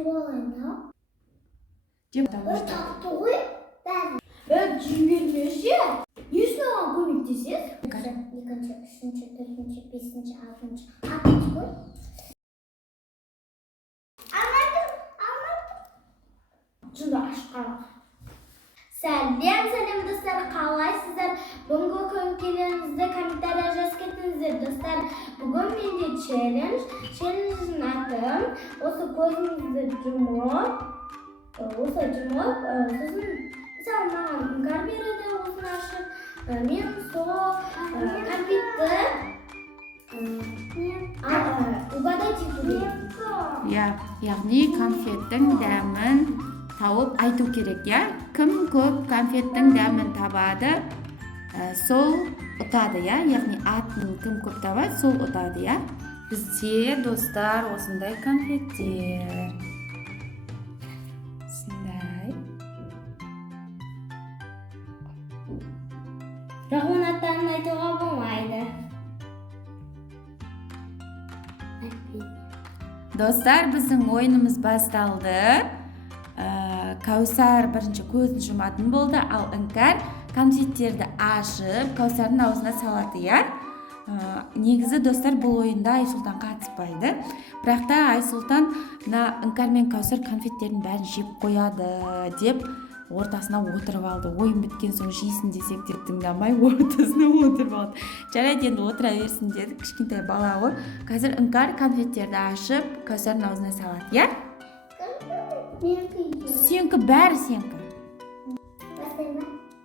жеп алайын да. Жеп Тапты ғой бәрі. Жібермеші. Несін оған көмектесесіз? Екінші, үшінші, төртінші, бесінші, алтыншы. Алтыншы ғой. Алмадым. Жынды ашқан. Сәлем достар, қалайсыздар? Бүгінгі көңкелеріңізді комментария жазып кетіңіздер достар. Бүгін менде челлендждің аты осы көзіңізді жұмып, сосын мысалы маған іңкәр береді, осыны ашып, мен сол конфетті угадать етуге. Яғни конфеттің дәмін тауып айту керек, я? Кім көп конфеттің дәмін табады, сол ұтады, я? Яғни атын кім көп табады, сол ұтады, я? Бізде достар осындай конфеттер. Осындай. Бірақ оның аттарын айтуға болмайды. Достар, біздің ойынымыз басталды. Кәусар бірінші көзін жұматын болды, ал іңкәр конфеттерді ашып, Кәусардың аузына салады, я? Негізі достар, бұл ойында Айсұлтан қатыспайды. Бірақ та Айсұлтан іңкәр мен Кәусар конфеттердің бәрін жеп қояды деп ортасына отырып алды. Ойын біткен соң жейсін десек деп тыңдамай ортасына отырып алды. Жарайды, енді отыра берсін деді, кішкентай бала ғой. Қазір іңкәр конфеттерді ашып, Кәусардың аузына салады, я? Сенікі бәрі сенікі.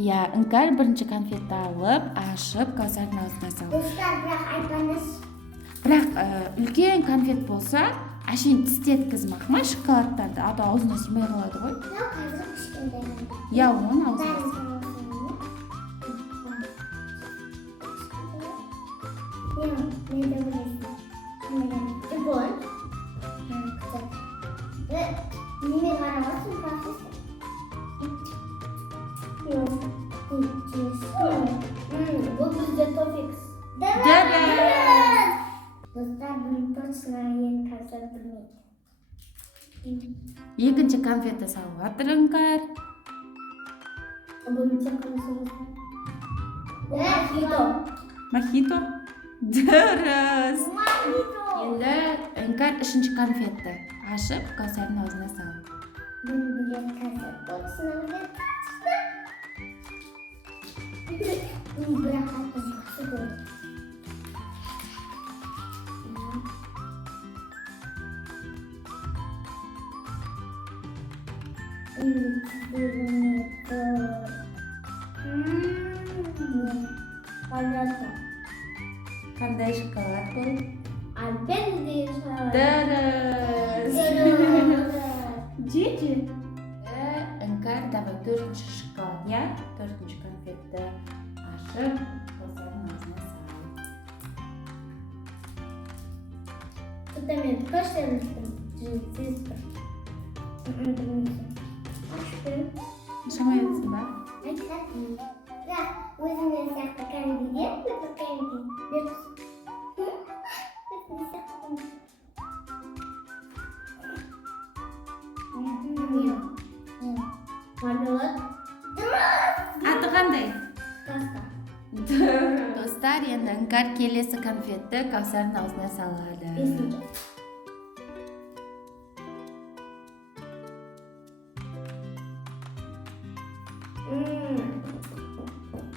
Я, іңкәр бірінші конфетті алып, ашып, Кәусардың аузына салды. Достар, бірақ айтпаңыз. Бірақ үлкен конфет болса, әшейін тістеткізмақ ма шоколадтарды, аты аузына симай қалады ғой. Қазір кішкентай. Я, оны аузына салды. Не де білесің? Жібон. Неме қарағасың, қасысың? Бұл бізде тофикс. Дұрыс! Достар, бұның точно ең қазір білмейді. Екінші конфетті салып жатыр іңкәр. Бұның тек қана соғызға. Мохито. Мохито? Дұрыс! Мохито. Енді іңкәр үшінші конфетті ашып, Кәусардың аузына салды. Бұны білет қазір. Точно білет. Бірақ атын жақсы көрді. Понятно. Қандай шоколад бұл? Альпен Дұрыс! Жеже. Іңкәр давай төртінші шоколад, я? Төртінші конфетті ашып, Кәусардың аузына салды. Тут мен көштеріміздің жүзіз тұр. Шамай өтсін ба? Айтсақ, бірақ өзіңе сияқты кәмбеден, бір кәмбеден бердісің. Мармелад. Аты қандай? Каска. Достар, енді іңкәр келесі конфетті Кәусардың аузына салады. Бесінші.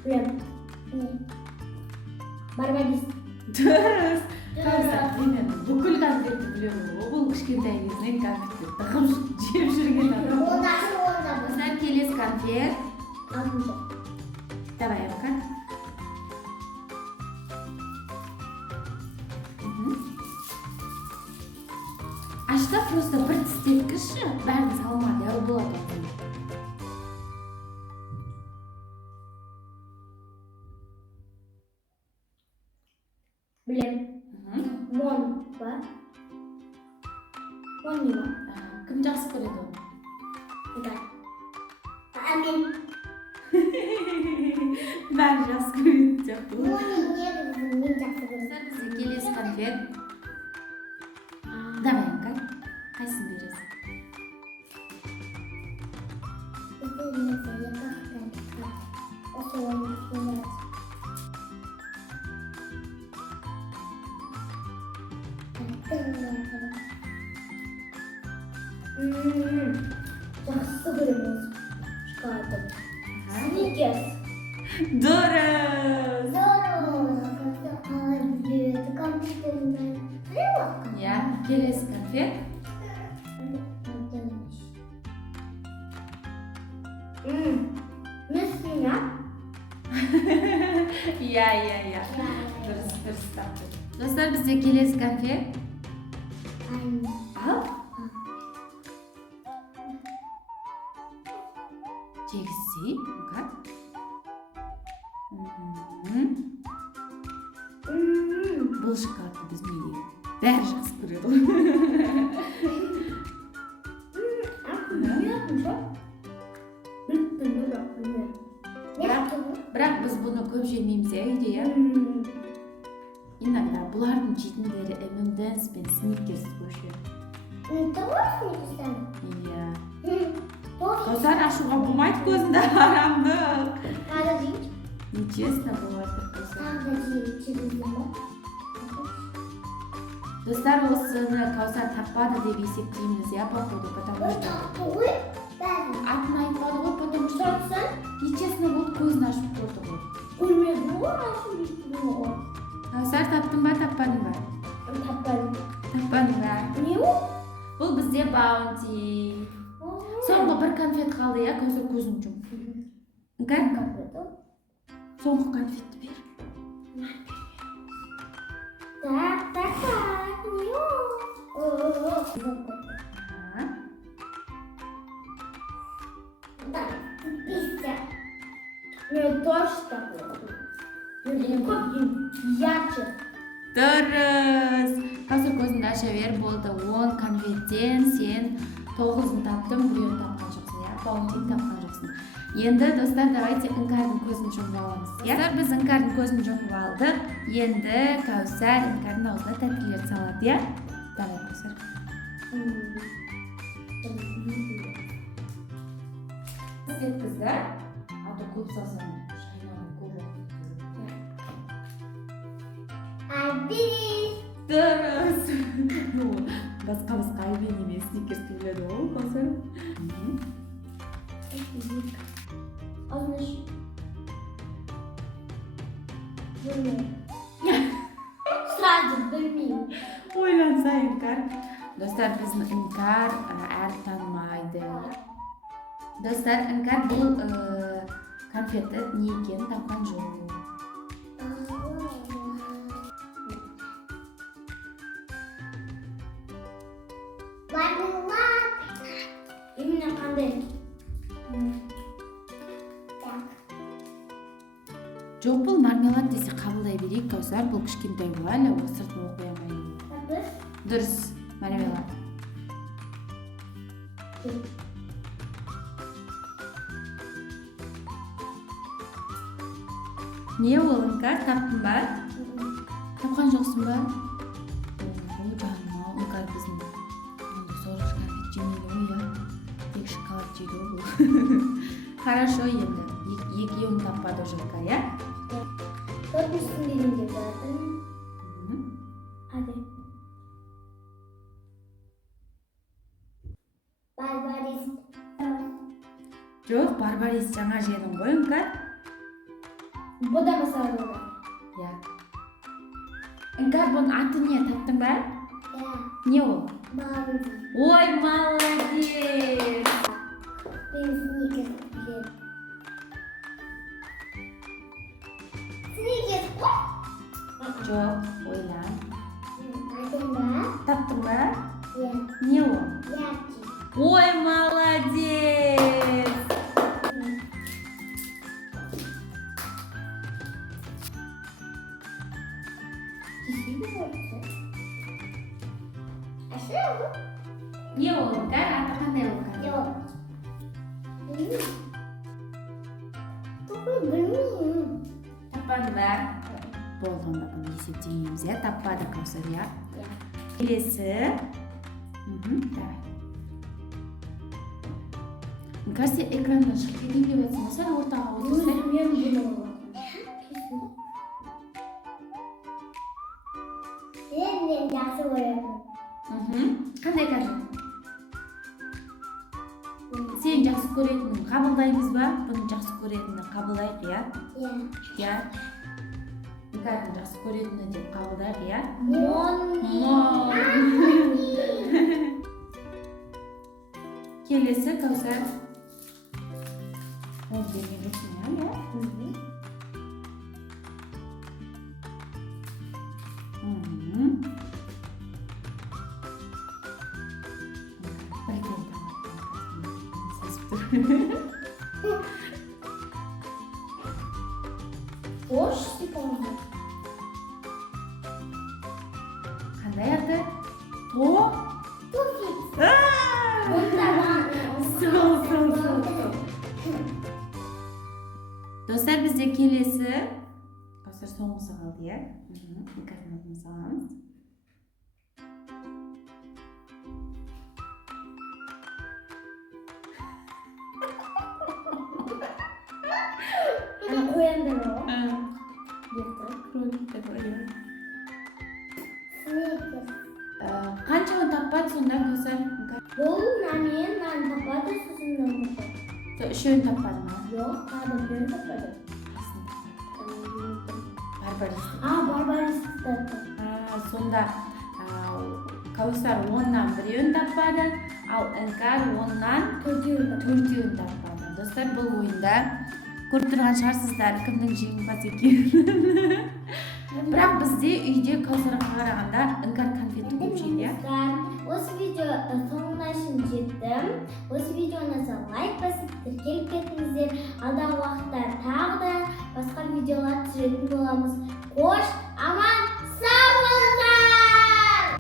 Білем. Барбадис. Дұрыс! Кәусар, мен бүкіл конфетті білемін. Бұл кішкентай кезінен конфетті тығып жеп жүрген адам. Онда. Достар, келесі конфет. Алтыншы. Давай, іңкәр. Ашта просто бір тістеткіші бәрін салма, дәу болады. Білем. Мон ба? Мон не ма? Кім жақсы көреді оны? Да. Мен. Бәрі жақсы көреді сияқты. Мони негізі мен жақсы көрдім. Бізде келесі конфет. Давай, іңкәр. Қайсысын бересің? Жақсы көремін шоколадты. Сникерс. Дұрыс. Иә, келесі конфет. Мәсіне? Иә. Дұрыс таптың. Достар, бізде келесі конфет. Ал. Жегізсей, мұқа. Бұл шоколадты біз неге бәрі жақсы көреді ғой. Бірақ біз бұны көп жемейміз, үйде, иә? Иногда бұлардың жейтіндері M&M's пен Snickers көше. Иә. Каусар, ашуға болмайды көзінде, арамдық. Нечестно болады, Каусар. Достар, осыны Каусар таппады деп есептейміз, иә, походу, потому что... Атын айтпады ғой, потому что... Нечестно болды, көзін ашып көрді ғой. Көрмеді ғой, ашып естіді ғой. Каусар, таптың ба, таппадың ба? Таппадың ба? Не ол? Бұл бізде баунти. Соңғы бір конфет қалды, иә, Каусар көзін жұм. Соңғы конфетті бер. Так, не ол? Пистя. Мен тоже так люблю. Ярче. Дұрыс. Каусар көзіңді аша бер, болды. 10 конфеттен сен 9-ын таптың, біреуін тапқан жоқсың, иә? Баунтиді тапқан жоқсың. Енді, достар, давайте Іңкардың көзін жұмып аламыз. Достар, біз Іңкардың көзін жұмып алдық. Енді Каусар Іңкардың аузына тәттілерді салады, иә? Давай, Каусар. Сеткізді. Аты көп салсаң, шайнауын көп оқиды. Альбин. Дұрыс. Басқа Альбин емес, Snickers біледі ғой, Каусар. Сразу білмеймін. Ойланса Іңкар. Достар, біздің Іңкар әріп танымайды. Достар, Іңкар бұл конфеті не екенін тапқан жоқ. Мармелад. Именно қандай? Жоқ, бұл мармелад десе қабылдай берейік, Каусар, бұл кішкентай бұл әлі, ол сыртын оқи алмайды. Дұрыс, мармелад. Не ол, Іңкар, таптың ба? Тапқан жоқсың ба? Бұл жаным-ау, Іңкар біздің сорғыш конфет жемейді ғой, иә? Тек шоколад жейді ғой бұл. Хорошо енді, екеуін таппады уже Іңкар, иә? Төртіншісін дегенде бардың. Hadi. Barbaris. Жоқ, барбарис жаңа жедің ғой, Іңкар? Bu da mı sarıldı? Иә. Іңкар, бұның аты не, таптың ба? Ya. Не ол? Barbaris. Ой, молодец! Ben Snickers yerim. Snickers koy. Жоқ, ойлан. Adın da? Таптың ба? Ya. Не ол? Ярче. Ой, молодец! Не ол, Іңкар, аты қандай ол? Yok. Такой білмеймін. Таппады ба? Болды, онда бұны есептемейміз, иә? Таппады Каусар, иә? Келесі. Давай. іңкәр сен экраннан шығып кетейін деп жатсың ба? Сәл ортаға отырсай. Мен bunu мен жақсы көремін. Қандай қазір? Сен жақсы көретінін қабылдаймыз ба? Бұны жақсы көретінін қабылдайық, иә? Иә. Іңкәрдің жақсы көретінін деп қабылдайық, иә? Келесі Кәусар. Ол берген жоқсың, иә? Қош деп алды. Қандай аты? Туфик. Достар, бізде келесі Кәусар соңғысы қалды, иә? Іңкәрдің алдына саламыз. Қояндар о. Қаншауын таппады сонда Кәусар? Бұл нан тапады, сосын нан тапады. Үшеуін таппады ма? Жоқ, тағы біреуін тапады. Барбаристі тапады. Сонда Кәусар 10-нан біреуін таппады, ал Іңкәр 10-нан төртеуін таппады. Достар, бұл ойында көріп тұрған шығарсыздар кімнің жеңімпаз екенін. Бірақ бізде үйде Кәусарға қарағанда Іңкәр конфетті көп жейді. Осы видео соңына шейін жеттім. Осы видеоны лайк басып тіркеліп кетіңіздер. Алдағы уақытта тағы да басқа видеолар түсіретін боламыз. Қош!